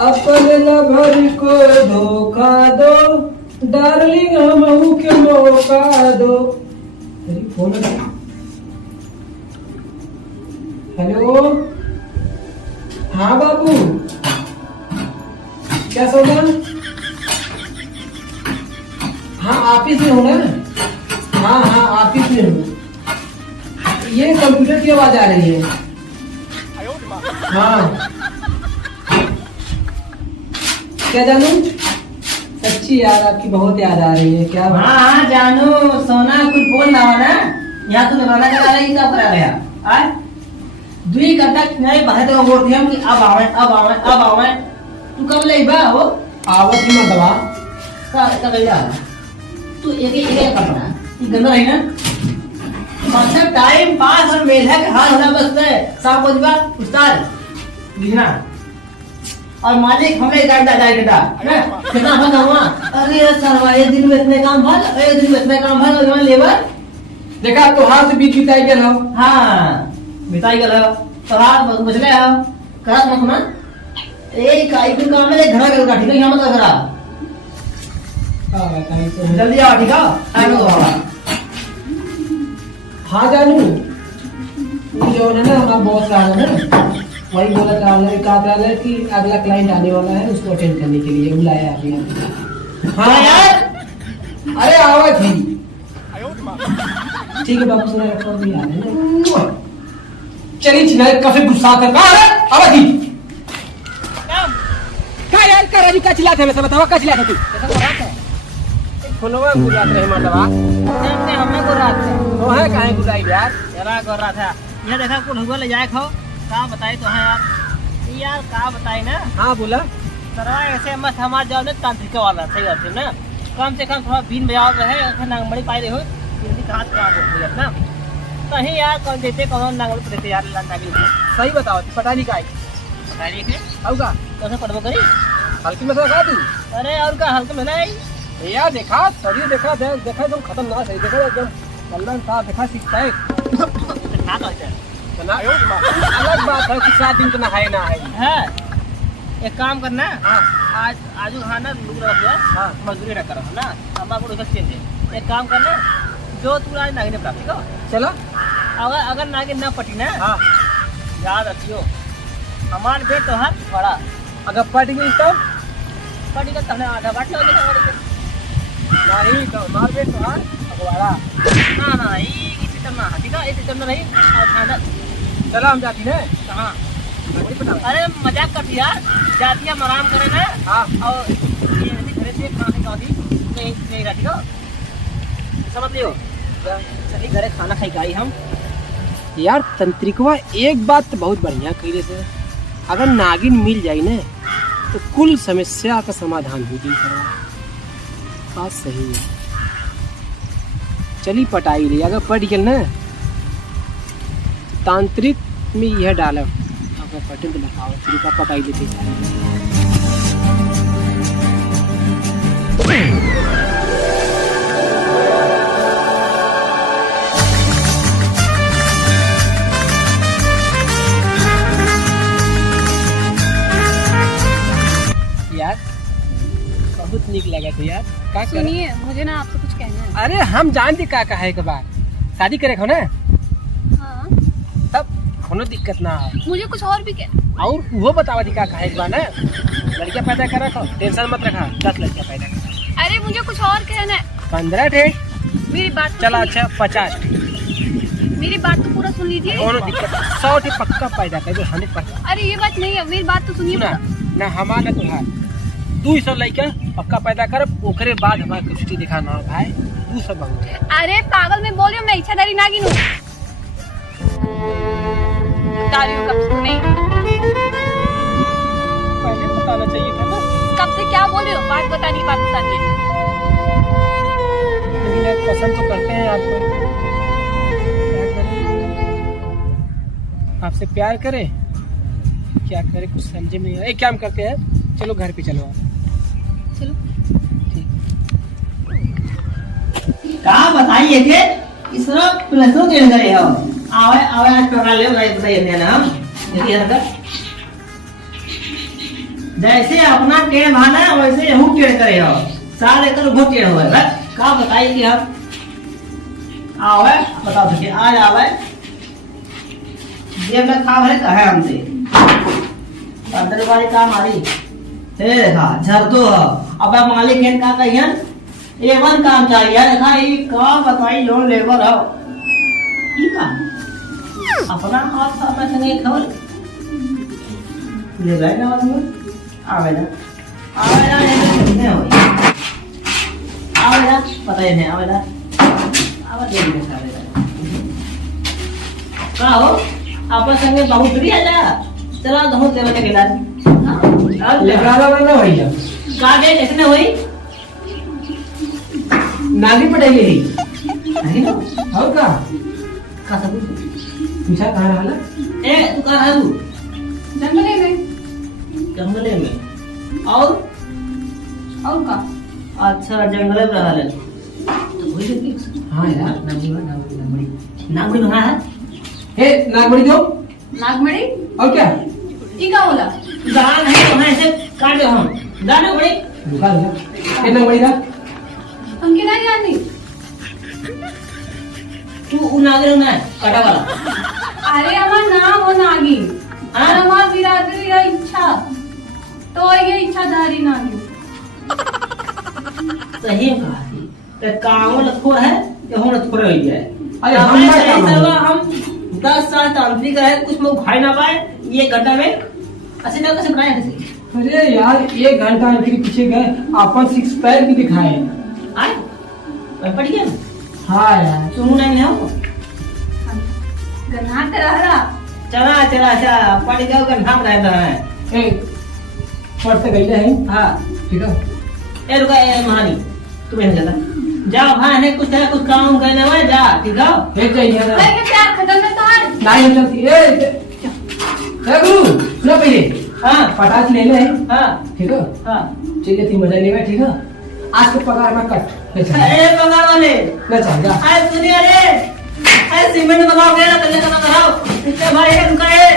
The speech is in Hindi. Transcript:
अपने लभर को धोखा दो डार्लिंग हमहू के मौका दो। तेरी फोन है। हेलो हाँ बाबू क्या सोना? हाँ ऑफिस में हूँ ना। हाँ ऑफिस में हूँ। ये कंप्यूटर की आवाज आ रही है। हाँ क्या जानू? सच्ची यार आपकी बहुत याद आ रही है। क्या हाँ जानू सोना कुछ बोल रहा हो ना। यहाँ तू गाना गा रही कब करा गया आज दुई घंटा नहीं बाहर तो बोल रही हम कि अब आवे तू कब ले बा हो आवत ही मत दबा का गया तू एक कपड़ा ये गंदा है ना मतलब टाइम पास और मेला का हाल होना बस है शाम को दिवा उस्ताद गिरना और मालिक हमें डाटा कितना भला हुआ। अरे सरवा एक दिन में इतने काम भल एक दिन में इतने काम भल और लेबर देखा तो हाथ से बीच बिताई गया हो। हाँ बिताई गल तो हाथ बचले हो करा मत ना ए काई को काम में घर का ठीक है यहां मत करा जल्दी आओ ठीक है आ हाँ जानू वो जो है ना हमारा बॉस रहा है ना वही बोला था कि अगला क्लाइंट आने वाला है उसको अटेंड करने के लिए बुलाया अभी। हाँ यार अरे आवाज थी ठीक है बाबू सुना रखो भी आ रहे हैं। चली चिल्लाए काफी गुस्सा कर आवाज थी क्या यार कर अभी का चिल्लाते हैं बताओ का चिल्लाते तू ऐसा कर रहा है फोनवा गुलात रहे मारवा हमने हमें को रात वो है काहे गुदाई यार जरा कर रहा था ये देखा कुल हुआ ले जाए खाओ का बताई तो है यार का बताई ना। हाँ बोला सरवा ऐसे मत हमार जाओ ना तांत्रिक वाला सही बात है ना कम से कम थोड़ा बीन बजाओ रहे नांगमड़ी पाई रहे हो इनकी कहां काम होती है ना कहीं यार कौन देते कौन नांगमड़ी देते यार नांगमड़ी सही बताओ पता नहीं काहे पता नहीं के होगा कैसे पढ़बो करी हल्की में खा तू। अरे और का हल्के में नहीं यार देखा शरीर देखा देखा एकदम खत्म ना सही देखा एकदम अल्लाह साहब देखा सीखता है ना कहते अलग बात है कि 7 दिन तो नहाए ना है। एक काम करना हाँ आज आजू खाना लुक रख दिया हाँ मजदूरी ना करो ना हमारे को उसका चेंज है एक काम करना जो तू आज नागिन ने प्राप्त करो चलो अगर नागिन ना पटी ना हाँ याद रखियो हमारे बेट तो हाथ बड़ा अगर पट गई तब पटी का तने आधा बाट लो नहीं तो मार बेट तो हाथ अगवाड़ा ना ये सिस्टम ना ठीक है ये सिस्टम नहीं और खाना चलो हम जाती है कहाँ अरे मजाक कर यार जाती है आराम करे ना। हाँ और ये घरे से खाने का नहीं रहती हो समझ लियो सभी घरे खाना खाई गाई हम यार तंत्रिकवा एक बात तो बहुत बढ़िया कही से अगर नागिन मिल जाए ना तो कुल समस्या का समाधान हो जाए। बात सही है चली पटाई रही अगर पट गल ना तांत्रिक में यह डाला अगर पटन तो लगाओ तरीका पटाई देते यार बहुत निक लगा तो यार का सुनिए मुझे ना आपसे कुछ कहना है। अरे हम जानते का है के बाद शादी करे हो ना हाँ तब कोनो दिक्कत ना है मुझे कुछ और भी कहना और वो बतावा दी का है के बाद ना लड़कियां पैदा कर रखो टेंशन मत रखा 10 लड़कियां पैदा कर अरे मुझे कुछ और कहना है 15 थे मेरी बात तो चला सुनिए। अच्छा 50 मेरी बात तो पूरा सुन लीजिए। कोनो दिक्कत 100 थे पक्का पैदा कर 100%। अरे ये बात नहीं है मेरी बात तो सुनिए। सुना ना हमारा तो है 200 लड़का पक्का पैदा कर ओकरे बाद हमारे कुछ दिखाना भाई तू सब अरे पागल मैं बोल रही हूँ मैं इच्छाधारी नागिन हूँ बता रही हूँ कब से नहीं पहले बताना चाहिए था ना कब से क्या बोल रही हो बात बतानी है लेकिन आप पसंद तो करते हैं आपको आपसे प्यार करें क्या करें कुछ समझे में नहीं एक काम करते हैं चलो घर पे चलो आप चलो कहा बताइए के इस तरह प्लसों के अंदर हो आवे आज पकड़ ले भाई बताइए ना हम देखिए हर जैसे अपना टेढ़ भाना वैसे यहू टेढ़ करे हो। साल एकर वो टेढ़ हुआ है। का बताई कि हम आवे बता सके आज आवे जेब में खा है कहे हमसे अंदर वाली काम आ रही हे देखा झर तो अब मालिक है का कहियन एवन काम चाहिए देखा ये का बताई लोन लेबर हो ई का अपना हाथ अपना संगे खबर ले गए ना आवेदा नहीं होई आवेदा पता ही नहीं आवेदा आवेदा नहीं आवेदा का हो आपन संगे बहुत भी आला चला दहो तेरे के गिला लेकराला वाला होई जा का दे कितने होई नागी पड़ेगी ही नहीं ना और का सब पूछा कहाँ रहला ए तू कहां है तू जंगले में। जंगले में और का अच्छा जंगल में रहा है तो वही देखी हाँ यार नागमणि वहां है हे नागमणि दो नागमणि और क्या ई का बोला दान है तो वहां से काट दो हम दान बड़ी रुका रुका हे नागमणि दा हमके नहीं जानती। तू नागर ना काटा वाला अरे हमार नाम हो नागी हाँ? और हमार बिरादरी है इच्छा तो ये इच्छाधारी नागी। सही कहा थी तो काम लखोर है ये हम लखोर हो जाए अरे हमारे हम सही क्या सरवा हम 10 साल तांत्रिक रहे कुछ लोग खाए ना पाए ये घंटा में अच्छे तरह से बनाए कैसे अरे यार 1 घंटा इनके पीछे गए अपन 6 पैक भी दिखाए आए मैं पढ़ गया हाँ यार सुनू नहीं हो गन्हा कर रहा चला चला चला पढ़ गया गंधाम रहता है ए पढ़ते गई है हाँ ठीक है ए रुका ए महानी तू बहन चला जाओ हाँ है कुछ काम करने वाले जा ठीक है हे चाहिए ना अरे प्यार खत्म है तुम्हार नहीं चलती ए गुरु सुनो पहले हाँ पटाख ले ले हाँ ठीक है हाँ चलिए थी मजा नहीं है ठीक है आज तो पगार में कट ले चल अरे पगार वाले ले चल जा अरे सुनिए अरे सीमेंट बनाओगे ना तल्ले का कराओ इसके भाई है रुका है